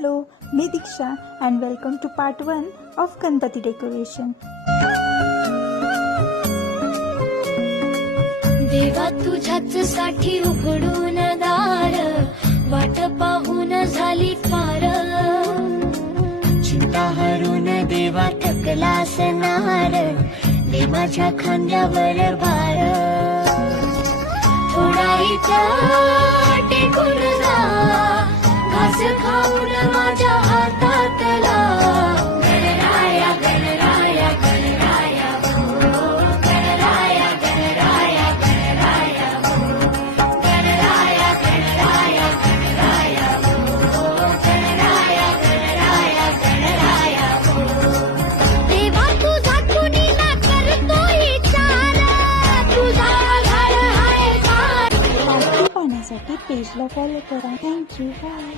Hello, मी Diksha and welcome to part 1 of Ganpati decoration. देवा तुझ्याच साठी उघडून दार, वाट पाहून झाली फार. चिंता हरून देवा थकला असणार, दे माझ्या खांद्यावर भार. थोडा इथं टेकून जा, घास खाऊन माझ्या हातातला. गणराया गणराया गणराया हो, गणराया गणराया गणराया हो, गणराया गणराया गणराया हो, गणराया गणराया गणराया हो. देवा तुझा कुणीला करतो विचार, तुझा आधार आहे फार. पाहण्यासाठी पेजला फॉलो करा. थँक्यू. बाय.